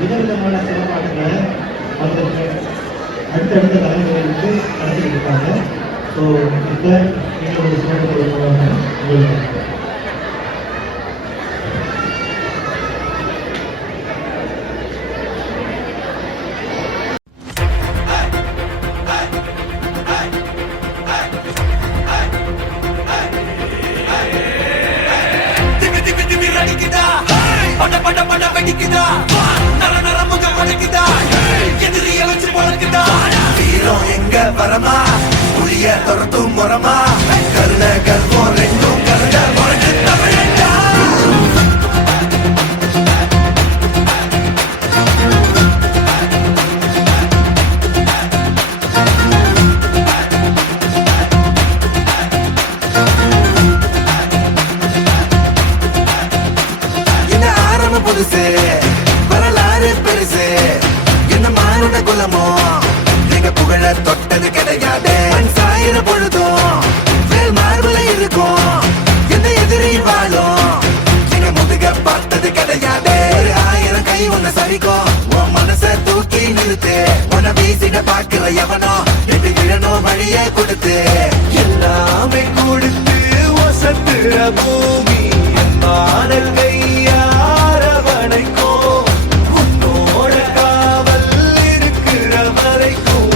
விதவிதமான செயல்பாடுகளை அவர்களுக்கு அடுத்தடுத்த தலைமுறைகளுக்கு நடத்திட்டு இருக்காங்க. ஸோ இப்போ எங்களோட சூழல் உங்களுக்கு வரமா புளிய துரத்தும் முறமா கருண கல்வம் ரெண்டும் கருண முறைக்கு தமிழண்டா என்ன ஆரம்ப புதுசு வரலாறு பெருசு என்ன மானுட குலமோ புகழ தொட்டது கிடையாது சாயிர பொழுதும் வேல் மார்புல இருக்கும் எந்த எதிரி வாழும் எங்க முதுக பார்த்தது கிடையாது 1000 கை ஒன்ன சரிக்கும் உன் மனச தூக்கி நிறுத்து உன்ன வீசிட பாக்குற எவனோ எட்டு கிழனோ வழியே கொடுத்து எல்லாமே கொடுத்து வசத்துற பூமி மானல் கையாரவணைக்கோ உன்னோட காவல் இருக்கிற வரைக்கும்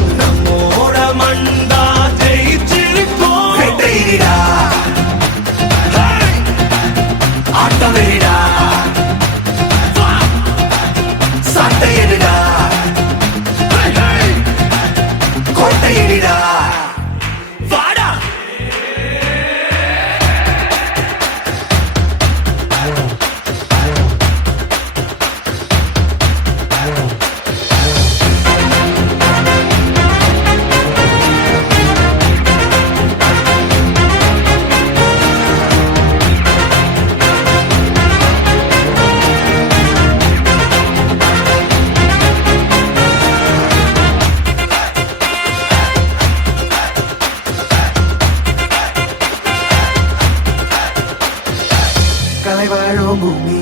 கலை வாழும் பூமி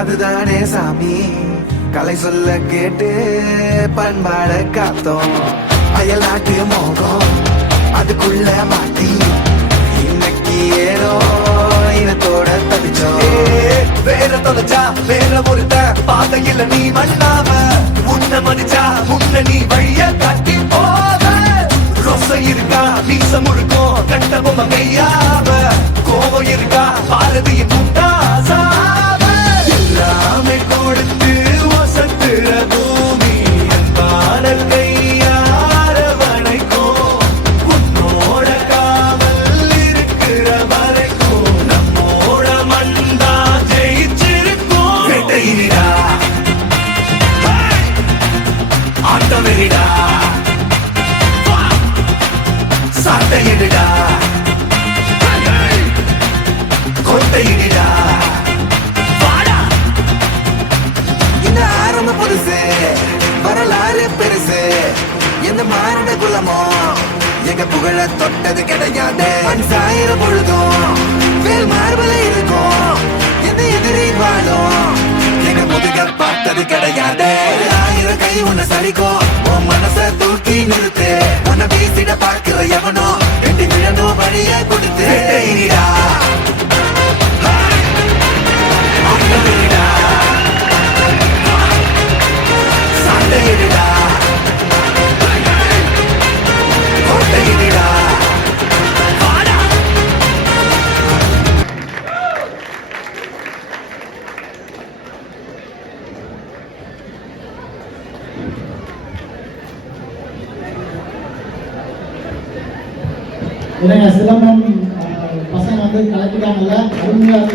அதுதானே சாமி கலை சொல்ல கேட்டு பண்பாட காத்தோம் அயல்நாட்டு மோகம் அதுக்குள்ள மாட்டி இன்னைக்கு ஏறோ இனத்தோட தவிச்சோம் வேற தொலைச்சா வேற ஒருத்த பாதையில நீ மண்ணாம முன்ன மதிச்சா முன்ன நீ வழிய காட்டி போவ ரோசை இருக்கா மீசம் முழுக்கும் கண்ட பொம்மை கையாவ கோபம் இருக்கா பாரதியின் முட்டாசாவ எல்லாமே கொடுத்து வசத்துற பூமி அன்பான கையாரவணைக்கும் உன்னோட காவல் இருக்கிற வரைக்கும் நம்மோட மண்டா ஜெயிச்சிருக்கும் வேட்டையிடா ஆட்டம் வெறிடா சாட்டையிடா கொட்டையிடா இந்த ஆரம்ப புதுசு வரலாறு பெருசு எந்த மானுட குலமோ எங்க புகழ தொட்டது கிடையாது சாயிர பொழுதும் வேல் மார்புல இருக்கும் எந்த எதிரி வாழும் எங்க முதுக பார்த்தது கிடையாது 1000 கை உன்ன சரிக்கும் உன் மனச தூக்கி நிறுத்து உன்ன வீசிட பார்க்கிற எவனோ எட்டு கிழனோ வழிய கொடுத்து சாட்டையிடா கொட்டையிடா சிலம்பம் பசங்க வந்து கலக்கிட்டாங்கல்ல அருமையாக